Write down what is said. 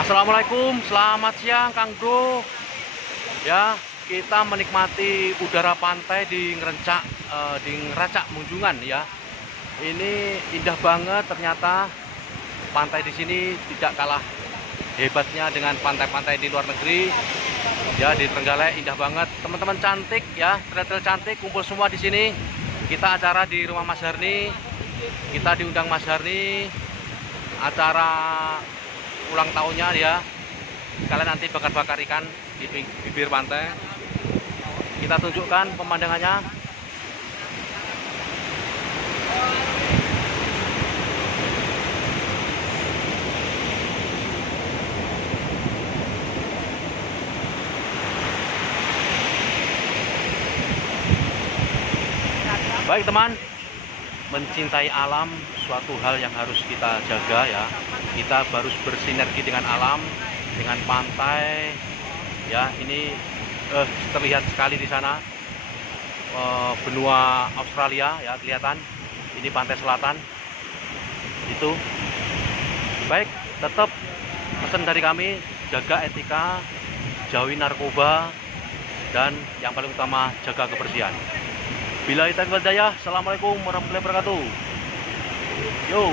Assalamualaikum, selamat siang Kang Bro. Ya, kita menikmati udara pantai di Ngeracak Munjungan ya. Ini indah banget ternyata. Pantai di sini tidak kalah hebatnya dengan pantai-pantai di luar negeri. Ya, di Trenggalek indah banget. Teman-teman cantik ya, trail cantik kumpul semua di sini. Kita acara di rumah Mas Harni. Kita diundang Mas Harni acara ulang tahunnya ya. Kalian nanti bakar-bakar ikan di bibir pantai. Kita tunjukkan pemandangannya. Baik teman, mencintai alam suatu hal yang harus kita jaga ya. Kita harus bersinergi dengan alam, dengan pantai ya. Ini terlihat sekali di sana benua Australia ya, kelihatan. Ini pantai selatan itu. Baik, tetap pesan dari kami, jaga etika, jauhi narkoba, dan yang paling utama jaga kebersihan. Billahi taufiq wal hidayah. Assalamualaikum warahmatullahi wabarakatuh. Yo.